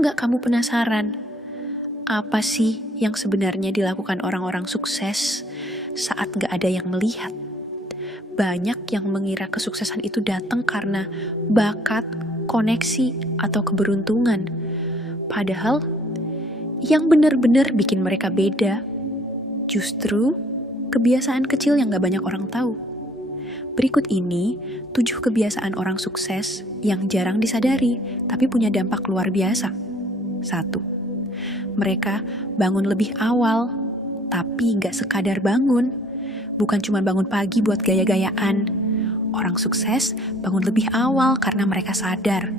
nggak kamu penasaran? Apa sih yang sebenarnya dilakukan orang-orang sukses saat nggak ada yang melihat? Banyak yang mengira kesuksesan itu datang karena bakat, koneksi, atau keberuntungan. Padahal yang benar-benar bikin mereka beda justru kebiasaan kecil yang gak banyak orang tahu. Berikut ini 7 kebiasaan orang sukses yang jarang disadari tapi punya dampak luar biasa. 1. Mereka bangun lebih awal, tapi gak sekadar bangun. Bukan cuma bangun pagi buat gaya-gayaan. Orang sukses bangun lebih awal karena mereka sadar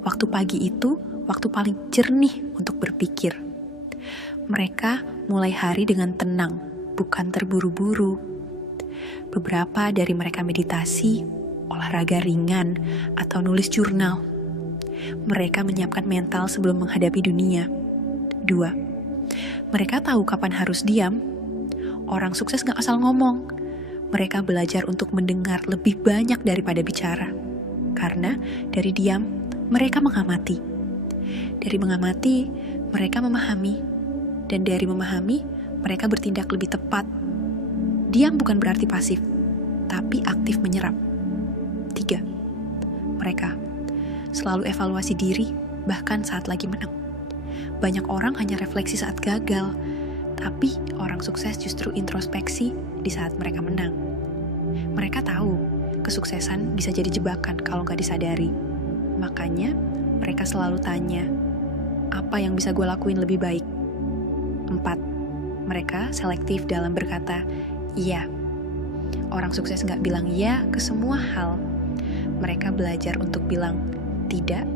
waktu pagi itu waktu paling jernih untuk berpikir. Mereka mulai hari dengan tenang, bukan terburu-buru. Beberapa dari mereka meditasi, olahraga ringan, atau nulis jurnal. Mereka menyiapkan mental sebelum menghadapi dunia. 2. Mereka tahu kapan harus diam. Orang sukses gak asal ngomong. Mereka belajar untuk mendengar lebih banyak daripada bicara. Karena dari diam, mereka mengamati. Dari mengamati, mereka memahami. Dan dari memahami, mereka bertindak lebih tepat. Diam bukan berarti pasif, tapi aktif menyerap. 3. Mereka selalu evaluasi diri, bahkan saat lagi menang. Banyak orang hanya refleksi saat gagal, tapi orang sukses justru introspeksi di saat mereka menang. Mereka tahu kesuksesan bisa jadi jebakan kalau gak disadari. Makanya mereka selalu tanya, apa yang bisa gue lakuin lebih baik? 4. Mereka selektif dalam berkata, iya. Orang sukses gak bilang iya ke semua hal. Mereka belajar untuk bilang tidak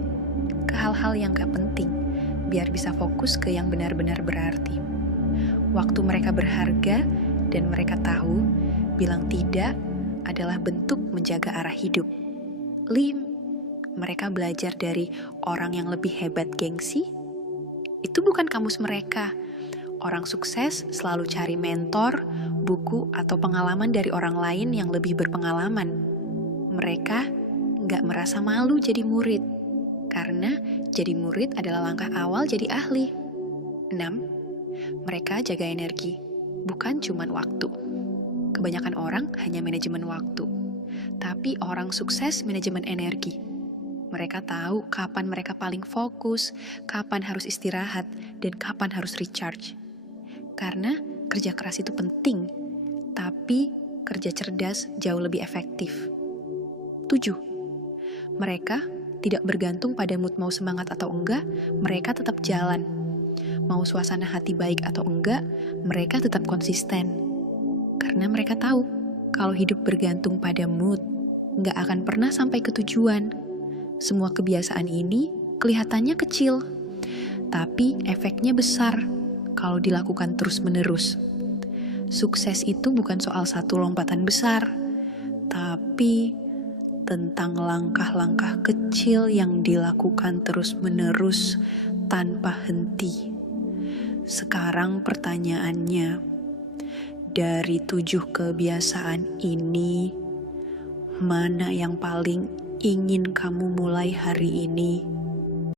ke hal-hal yang gak penting, biar bisa fokus ke yang benar-benar berarti. Waktu mereka berharga dan mereka tahu bilang tidak adalah bentuk menjaga arah hidup. 5. Mereka belajar dari orang yang lebih hebat gengsi. Itu bukan kamus mereka. Orang sukses selalu cari mentor, buku, atau pengalaman dari orang lain yang lebih berpengalaman. Mereka gak merasa malu jadi murid, karena jadi murid adalah langkah awal jadi ahli. 6. Mereka jaga energi, bukan cuma waktu. Kebanyakan orang hanya manajemen waktu, tapi orang sukses manajemen energi. Mereka tahu kapan mereka paling fokus, kapan harus istirahat, dan kapan harus recharge. Karena kerja keras itu penting, tapi kerja cerdas jauh lebih efektif. 7. Mereka tidak bergantung pada mood mau semangat atau enggak, mereka tetap jalan. Mau suasana hati baik atau enggak, mereka tetap konsisten. Karena mereka tahu, kalau hidup bergantung pada mood, enggak akan pernah sampai ke tujuan. Semua kebiasaan ini kelihatannya kecil, tapi efeknya besar kalau dilakukan terus-menerus. Sukses itu bukan soal satu lompatan besar, tapi tentang langkah-langkah kecil yang dilakukan terus-menerus tanpa henti. Sekarang pertanyaannya, dari 7 kebiasaan ini, mana yang paling ingin kamu mulai hari ini?